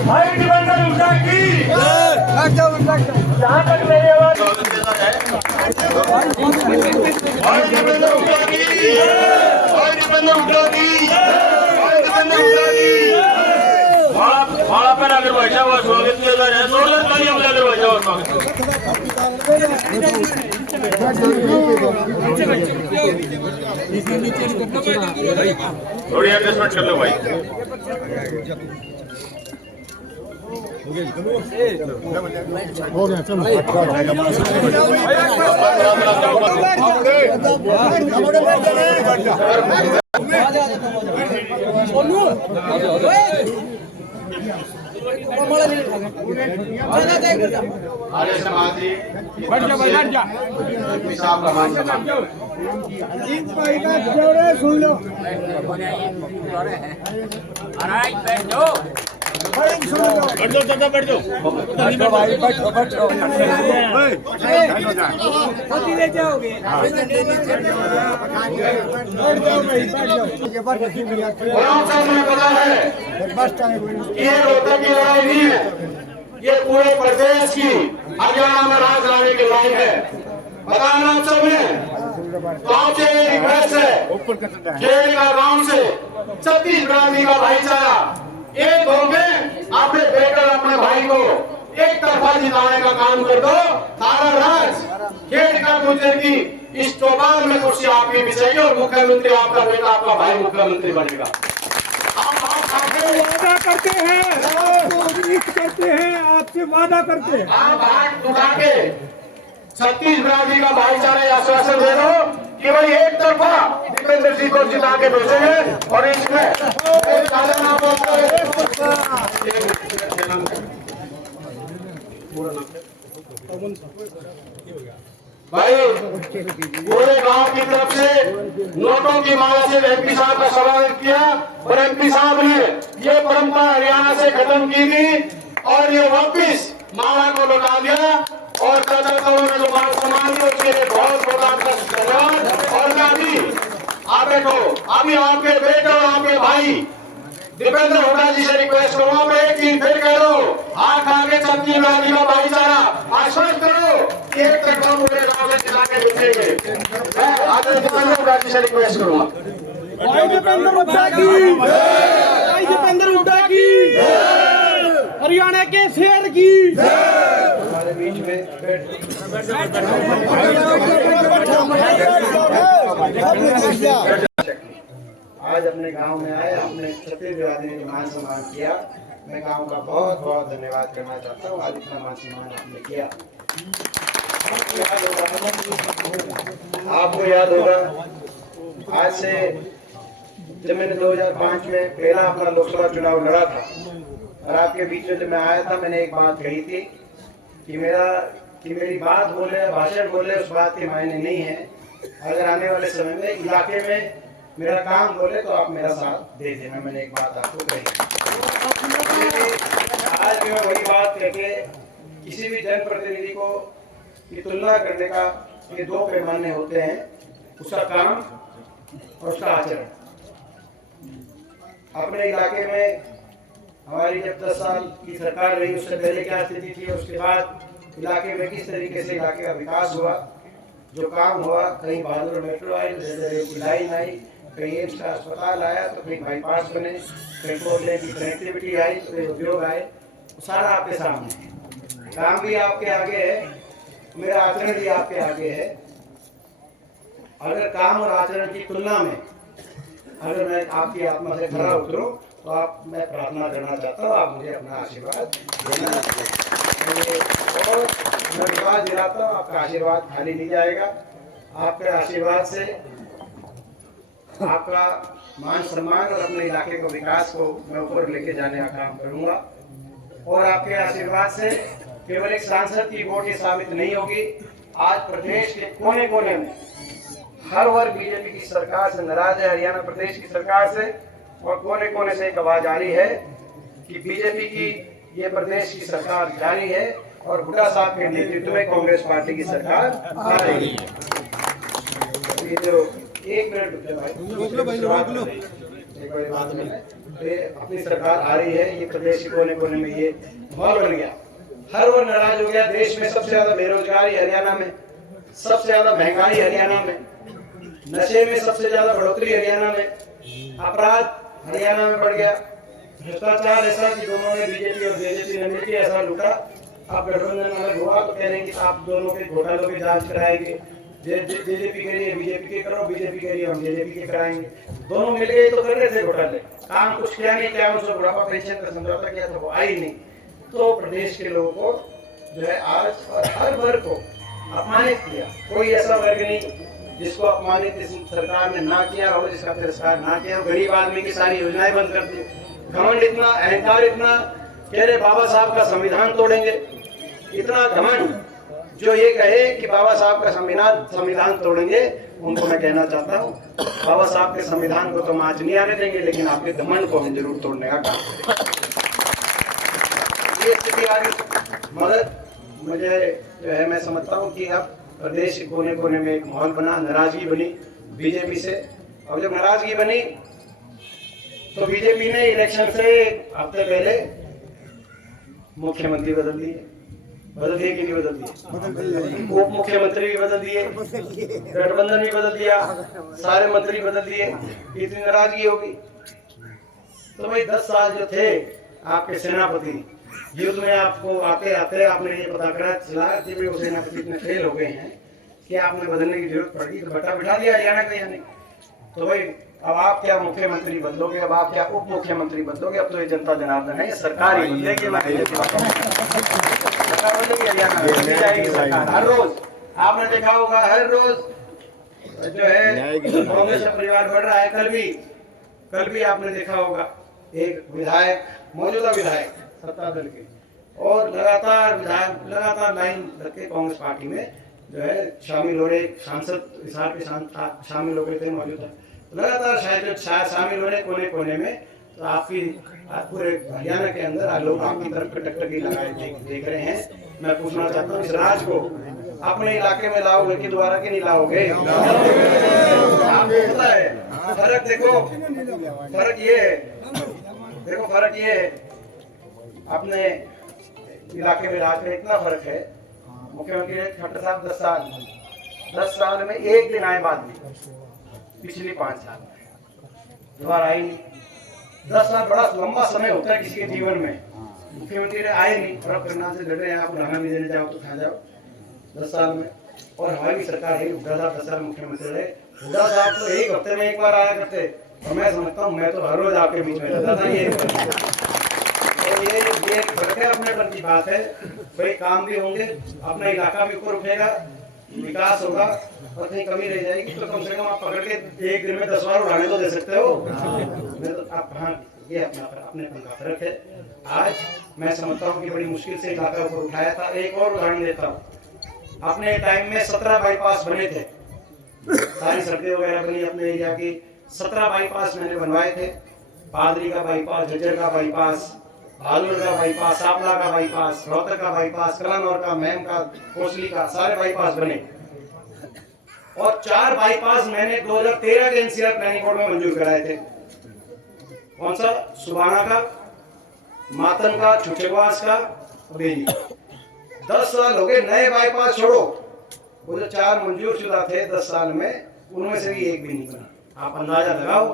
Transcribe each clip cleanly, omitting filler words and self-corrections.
भाई दिवंगत उषा की जहाँ तक मेरी आवाज भाई दिवंगत उषा की भाई दिवंगत उषा की भाई दिवंगत उषा की माला पर अगर बैठा हुआ स्वागत किया जा रहा है जोरदार तालियां बजाकर बैठा हुआ स्वागत थोड़ी एडजस्टमेंट कर लो भाई हो गया चलो आर्य समाजी बैठ जा साहब का मान सम्मान सुन लो बैठ जाओ दादा बैठ जाओ भाई बैठो ले जाओगे पता है ये रोहतक की लड़ाई नहीं है, ये पूरे प्रदेश की हरियाणा में राज लाने की लड़ाई है। बताना सबने गाँव से रिक्वेस्ट है, खेड़का गाँव से छत्तीसगढ़ का भाईचारा एक हो गए, अपने बेटे अपने भाई को एक तरफा जिताने का काम कर दो। सारा राज खेड़का गुजर की इस चौबार में कुर्सी आपकी बिछाई और मुख्यमंत्री आपका बेटा आपका भाई मुख्यमंत्री बनेगा। वादा करते हैं आपसे वादा करते हैं। आप हाथ उठा के छत्तीसगढ़ का भाईचारे आश्वासन दे दो कि भाई एक तरफा दीपेंद्र जी को जिता के भेजेंगे और इसमें भाई पूरे गांव की तरफ से नोटों की माला से एमपी साहब का स्वागत किया और एमपी साहब ने ये परंपरा हरियाणा से खत्म की थी और ये वापिस माला को लौटा दिया और कार्यकर्ताओं ने जो मान सम्मान दिया उसके लिए बहुत बहुत आपका धन्यवाद। और मैं अभी आप देखो अभी आपके बेटे और आपके भाई दीपेंद्र हुड्डा जी से रिक्वेस्ट करूंगा, मैं एक दिन फिर कह लो हाथ आगे छत्तीसगढ़ का भाईचारा आश्वस्त करो कि एक तरफा पूरे गांव से जिला के भेजेंगे। मैं आगे दीपेंद्र हुड्डा जी से रिक्वेस्ट करूंगा। भाई दीपेंद्र हुड्डा की भाई दीपेंद्र हुड्डा की हरियाणा के शेर की हमारे बीच में आज अपने गांव में आए, अपने छत्तीसगढ़ ने मान सम्मान किया। मैं गांव का बहुत बहुत धन्यवाद करना चाहता हूँ। आज इतना मान सम्मान आपने किया। आपको याद होगा आज से जब मैंने 2005 में पहला अपना लोकसभा चुनाव लड़ा था और आपके बीच में जब मैं आया था मैंने एक बात कही थी कि मेरी बात बोले भाषण बोले उस बात के मायने नहीं है। अगर आने वाले समय में इलाके में मेरा काम बोले तो आप मेरा साथ दे देना। मैंने एक बात आपको कही। आज भी मैं वही बात कहके किसी भी जनप्रतिनिधि को की तुलना करने का ये दो पैमाने होते हैं, उसका काम और उसका आचरण। अपने इलाके में हमारी जब 10 साल की सरकार रही उससे पहले क्या स्थिति थी, उसके बाद इलाके में किस तरीके से इलाके का विकास हुआ, जो काम हुआ, कहीं बहादुर मेट्रो आई, लाइन आई, कहीं एम्स का अस्पताल आया तो कहीं बाईपास बने, कहीं फोर लेन की कनेक्टिविटी आई तो कहीं उद्योग आए, सारा आपके सामने है। काम भी आपके आगे है, मेरा आचरण भी आपके आगे है। अगर काम और आचरण की तुलना में अगर मैं आपकी आत्मा से खरा उतरूं तो आप मैं प्रार्थना करना चाहता हूँ, आप मुझे अपना आशीर्वाद देना और मैं विश्वास दिलाता हूँ आपका आशीर्वाद खाली नहीं जाएगा। आपके आशीर्वाद से आपका मान सम्मान और अपने इलाके को विकास को मैं ऊपर लेके जाने का काम करूंगा। और आपके आशीर्वाद से केवल एक सांसद की वोट ही साबित नहीं होगी। आज प्रदेश के कोने कोने में हर वर्ग बीजेपी की सरकार से नाराज है, हरियाणा प्रदेश की सरकार से, और कोने कोने से एक आवाज आ रही है कि बीजेपी की ये प्रदेश की सरकार जारी है और हुड्डा साहब के नेतृत्व में कांग्रेस पार्टी की सरकार आ रही है। ये जो एक मिनट भाई एक बार बात में ये अपनी सरकार आ रही है, ये प्रदेश के कोने कोने में ये माहौल बन गया, हर वो नाराज हो गया। देश में सबसे ज्यादा बेरोजगारी हरियाणा में, सबसे ज्यादा महंगाई हरियाणा में, नशे में सबसे ज्यादा बढ़ोतरी हरियाणा में, अपराध हरियाणा में बढ़ गया, भ्रष्टाचार ऐसा कि दोनों ने बीजेपी और जेजेपी ने मिलकर ऐसा लूटा। आप गठबंधन अलग हुआ तो कह रहे हैं कि आप दोनों के घोटालों की जांच कराएंगे, जेजेपी के लिए बीजेपी के करो, बीजेपी के लिए हम जेजेपी के कराएंगे। दोनों मिलके तो कर रहे थे घोटाले, काम कुछ किया नहीं, क्या उनको बुढ़ापा पेंशन का समझौता किया था, वो आई नहीं। तो प्रदेश के लोगों को जो है आज और हर वर्ग को अपमानित किया। कोई ऐसा वर्ग नहीं जिसको अपमानित इस सरकार ने ना किया हो, जिसका तिरस्कार ना किया हो। गरीब आदमी की सारी योजनाएं बंद कर दी। घमंड इतना, अहंकार इतना, कह रहे बाबा साहब का संविधान तोड़ेंगे। इतना घमंड जो ये कहे कि बाबा साहब का संविधान तोड़ेंगे, उनको मैं कहना चाहता हूँ बाबा साहब के संविधान को तो हम आज नहीं आने देंगे, लेकिन आपके घमंड को हम जरूर तोड़ने का काम करेंगे। ये स्थिति आ गई। मगर मुझे जो है, मैं समझता हूँ कि अब प्रदेश के कोने कोने में एक माहौल बना, नाराजगी बनी बीजेपी से। और जब नाराजगी बनी तो बीजेपी ने इलेक्शन से हफ्ते पहले मुख्यमंत्री बदल दिए कि नहीं बदल दिए? उप मुख्यमंत्री भी बदल दिए, गठबंधन भी बदल दिया, सारे मंत्री बदल दिए। इतनी नाराजगी होगी तो भाई 10 साल जो थे आपके सेनापति, युद्ध में आपको आते आते आपने ये पता करा चला कि वो सेनापति इतने फेल हो गए हैं कि आपने बदलने की जरूरत पड़ी, तो बटा बिठा दिया हरियाणा का। यानी तो भाई अब आप क्या मुख्यमंत्री बदलोगे, अब आप क्या उप मुख्यमंत्री बदलोगे? अब तो ये जनता जनार्दन है, ये सरकार ही बदलेगी, सरकार बदलेगी, हरियाणा जाएगी सरकार। हर रोज आपने देखा होगा, हर रोज जो है कांग्रेस का परिवार बढ़ रहा है। कल भी आपने देखा होगा एक विधायक, मौजूदा विधायक सत्ता दल के, और लगातार लाइन रख के कांग्रेस पार्टी में जो है शामिल हो रहे, सांसद हिसार के शामिल हो गए थे, मौजूदा लगातार शायद शामिल हो रहे कोने कोने में। तो आपकी पूरे हरियाणा के अंदर लोग आपकी तरफ टकटकी लगाए देख रहे हैं। मैं पूछना चाहता हूँ, इस राज को अपने इलाके में लाओगे कि दोबारा के नहीं लाओगे? आपको पता है फर्क? देखो फर्क ये है, फर्क ये है, अपने इलाके में राज में इतना फर्क है। मुख्यमंत्री खट्टर साहब 10 साल में एक दिन आए बाद में, पिछले 5 साल दोबारा आई नहीं। 10 साल बड़ा लंबा समय होता है किसी के जीवन में। मुख्यमंत्री आए नहीं और अब करना से लड़ रहे हैं, आप रहना नहीं देने जाओ तो खा जाओ 10 साल में। और हमारी सरकार है, हुड्डा साहब 10 साल मुख्यमंत्री रहे। हुड्डा साहब तो एक हफ्ते में एक बार आया करते, और मैं समझता हूँ मैं तो हर रोज आपके बीच में रहता था। ये फर्क है, अपने पर की बात है भाई। काम भी होंगे, अपना इलाका भी ऊपर उठेगा, विकास होगा, और कहीं कमी रह जाएगी तो कम से कम आप पकड़ के एक दिन में 10 बार उड़ाने तो दे सकते हो। मैं तो आप हाँ, ये अपने का फर्क है। आज मैं समझता हूँ कि बड़ी मुश्किल से इलाका ऊपर उठाया था। एक और उदाहरण देता हूँ, अपने टाइम में 17 बाईपास बने थे, सारी सड़कें वगैरह बनी अपने एरिया की। 17 बाईपास मैंने बनवाए थे। पादरी का बाईपास, झज्जर का बाईपास, भालूर का बाईपास, सापला का बाईपास, रोहतक का बाईपास, कलानौर का, मैम का, कोसली का, सारे बाईपास बने। और 4 बाईपास मैंने 2013 के एनसीआर प्लानिंग बोर्ड में मंजूर कराए थे। कौन सा? सुबाना का, मातन का, छुचेवास का, बेनी। 10 साल हो गए, नए बाईपास छोड़ो, वो जो 4 मंजूर शुदा थे 10 साल में, उनमें से भी एक भी नहीं बना। आप अंदाजा लगाओ,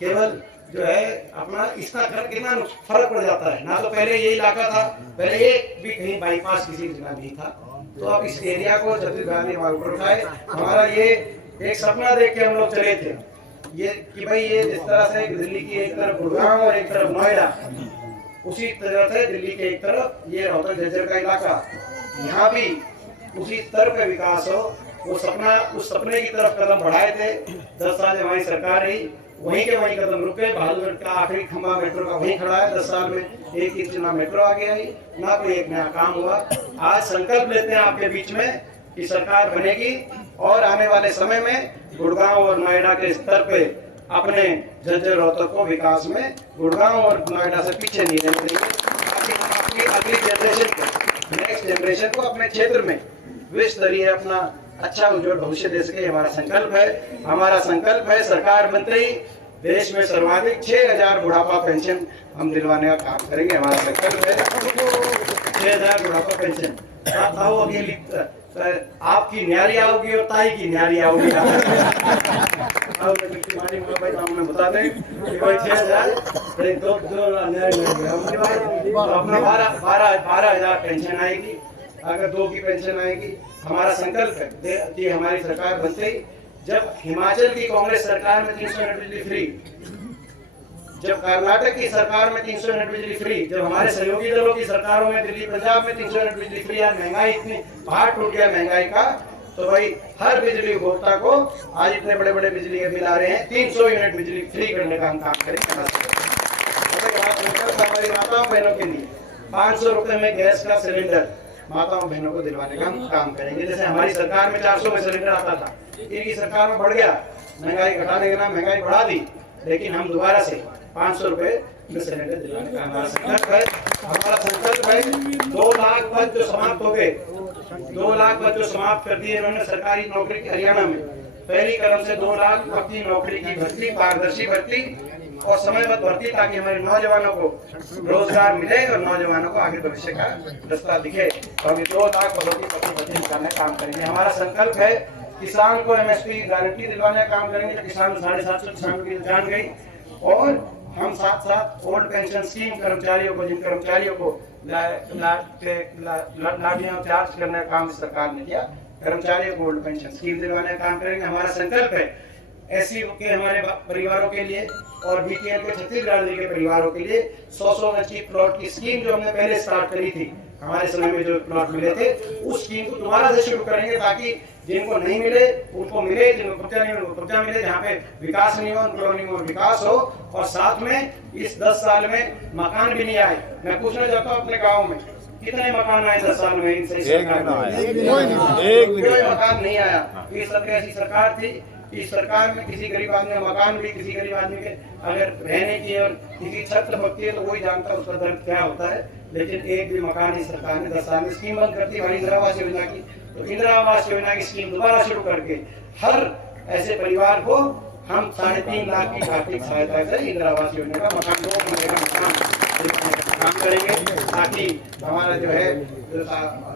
केवल जो है अपना इसका कितना फर्क पड़ जाता है। ना तो पहले ये इलाका था, पहले एक भी कहीं बाईपास किसी जगह नहीं था। तो अब इस एरिया को जगदीश गांधी ऊपर उठाए। हमारा ये एक सपना देख के हम लोग चले थे, ये कि भाई ये जिस तरह से दिल्ली की एक तरफ गुड़गांव और एक तरफ नोएडा, उसी तरह से दिल्ली के एक तरफ ये रोहतक झज्जर का इलाका, यहाँ भी उसी स्तर पे विकास हो। वो सपना, उस सपने की तरफ कदम बढ़ाए थे। 10 साल हमारी सरकार रही, वहीं के वहीं कदम रुके। भालूगढ़ का आखिरी खंभा मेट्रो का वहीं खड़ा है। 10 साल में एक ही ना मेट्रो आ गया ही, ना कोई एक नया काम हुआ। आज संकल्प लेते हैं आपके बीच में कि सरकार बनेगी और आने वाले समय में गुड़गांव और नोएडा के स्तर पे अपने झज्जर रोहतक को विकास में गुड़गांव और नोएडा से पीछे नहीं रहने देंगे, ताकि हम अपनी अगली जनरेशन को, नेक्स्ट जनरेशन को अपने क्षेत्र में विश्व स्तरीय अपना अच्छा उज्जवल भविष्य दे सके। हमारा संकल्प है। सरकार बनते ही देश में सर्वाधिक 6,000 बुढ़ापा पेंशन हम दिलवाने का काम करेंगे। हमारा संकल्प है 6,000 बुढ़ापा पेंशन। आओ अब ये आपकी न्यारी आओगी और ताई की न्यारी आओगी। मैं बता दें कि भाई 6,000 दो अपना 12,000 पेंशन आएगी। अगर 2 की पेंशन आएगी। हमारा संकल्प है कि हमारी सरकार बनते ही, जब हिमाचल की कांग्रेस सरकार में 300 यूनिट बिजली फ्री, जब कर्नाटक की सरकार में 300 यूनिट बिजली फ्री, जब हमारे सहयोगी दलों की सरकारों में दिल्ली पंजाब में 300 यूनिट बिजली फ्री, आज महंगाई इतनी पहाड़ टूट गया महंगाई का, तो भाई हर बिजली उपभोक्ता को आज इतने बड़े बड़े बिजली के बिल आ रहे हैं, 300 यूनिट बिजली फ्री करने का हम काम करेंगे। हमारी माताओं बहनों के लिए 500 रुपए में गैस का सिलेंडर माताओं बहनों को दिलवाने का हम काम करेंगे। जैसे हमारी सरकार में 400 में सिलेंडर आता था, इनकी सरकार में बढ़ गया, महंगाई घटाने के नाम महंगाई बढ़ा दी, लेकिन हम दोबारा से 500 रुपए में सिलेंडर दिलवाने का हमारा संकल्प है। हमारा संकल्प है 2 लाख पद जो समाप्त हो गए, 2 लाख पद जो समाप्त कर दिए इन्होंने सरकारी नौकरी की हरियाणा में, पहली कदम से 2 लाख पद की नौकरी की भर्ती, पारदर्शी भर्ती और समयबद्ध भर्ती, ताकि हमारे नौजवानों को रोजगार मिले और नौजवानों को आगे भविष्य का रास्ता दिखे। तो हम 2 लाख पदों की भर्ती निकालने का काम करेंगे। हमारा संकल्प है किसान को MSP गारंटी दिलवाने का काम करेंगे। किसान 750 किसानों की जान गई। और हम साथ साथ ओल्ड पेंशन स्कीम कर्मचारियों को, जिन कर्मचारियों को लाडियां चार्ज करने का काम सरकार ने किया, कर्मचारियों को ओल्ड पेंशन स्कीम दिलवाने का काम करेंगे। हमारा संकल्प है SC के हमारे परिवारों के लिए और BPL के छत्तीसगढ़ के परिवारों के लिए 100 गज की प्लॉट की स्कीम जो हमने पहले स्टार्ट करी थी, हमारे समय में जो प्लॉट मिले थे, उस स्कीम को दोबारा से शुरू करेंगे, ताकि जिनको नहीं मिले उनको मिले, जिनको कब्जा नहीं उनको कब्जा मिले, जहाँ पे विकास नहीं हो उन कॉलोनियों में विकास हो। और साथ में इस 10 साल में मकान भी नहीं आए। मैं पूछना चाहता हूँ अपने गाँव में कितने मकान आए 10 साल में? एक मकान नहीं आया। ये सब ऐसी सरकार थी, इस सरकार में किसी गरीब आदमी का मकान भी, किसी गरीब आदमी के अगर रहने की और किसी छत पकती है तो वही जानता है उसका दर्द क्या होता है। लेकिन एक भी मकान इस सरकार ने 10 साल में स्कीम बंद करती है इंदिरा आवास योजना की। तो इंदिरा आवास योजना की स्कीम दोबारा शुरू करके हर ऐसे परिवार को हम 3.5 लाख की आर्थिक सहायता से इंदिरा आवास योजना का मकान 2 कमरे का मकान काम करेंगे, ताकि हमारा जो है,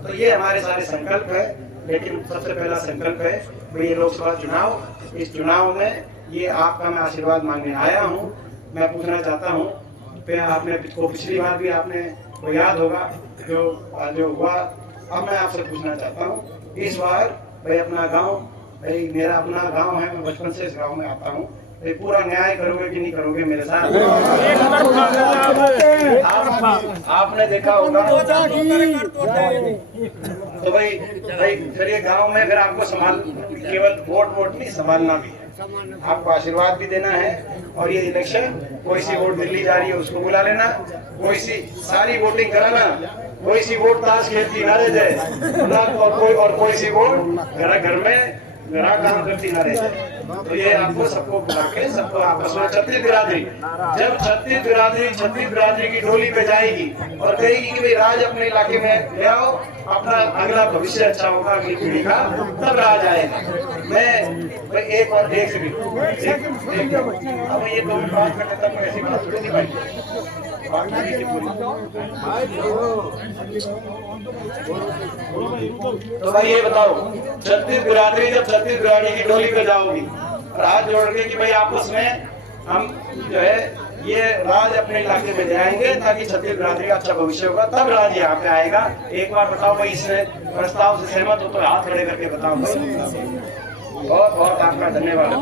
तो ये हमारे सारे संकल्प है। लेकिन सबसे पहला संकल्प है ये लोकसभा चुनाव, इस चुनाव में ये आपका मैं आशीर्वाद मांगने आया हूँ। मैं पूछना चाहता हूँ, आपने पिछली बार भी आपने को याद होगा जो हुआ। अब मैं आपसे पूछना चाहता हूँ, इस बार भाई अपना गांव, भाई मेरा अपना गांव है, मैं बचपन से इस गांव में आता हूँ, भाई पूरा न्याय करोगे कि नहीं करोगे मेरे साथ? आपने देखा होगा तो भाई फिर ये गांव में अगर आपको केवल वोट नहीं संभालना भी है, आपको आशीर्वाद भी देना है। और ये इलेक्शन, कोई सी वोट दिल्ली जा रही है उसको बुला लेना, कोई सी सारी वोटिंग कराना, कोई सी वोट ताश खेलती ना रह जाए, और कोई सी वोट घर में काम करती ना रह जाए। तो ये आपको सबको बुला के सबको आपस में छत्तीस बिरादरी की डोली पे जाएगी और कहेगी कि भाई राज अपने इलाके में ले आओ, अपना अगला भविष्य अच्छा होगा अगली पीढ़ी का, तब राज आएगा। मैं एक और एक से भी अब ये दो बात करते तब ऐसी बात नहीं भाई। तो भाई ये बताओ, छत्तीस बिरादरी जब छत्तीस बिरादरी की डोली पे जाओगी और हाथ जोड़ के कि भाई आपस में हम जो है ये राज अपने इलाके में जाएंगे ताकि छत्तीस बिरादरी का अच्छा भविष्य होगा, तब राज यहाँ पे आएगा। एक बार बताओ भाई, इससे प्रस्ताव से सहमत हो तो हाथ खड़े करके बताओ। बहुत बहुत आपका धन्यवाद।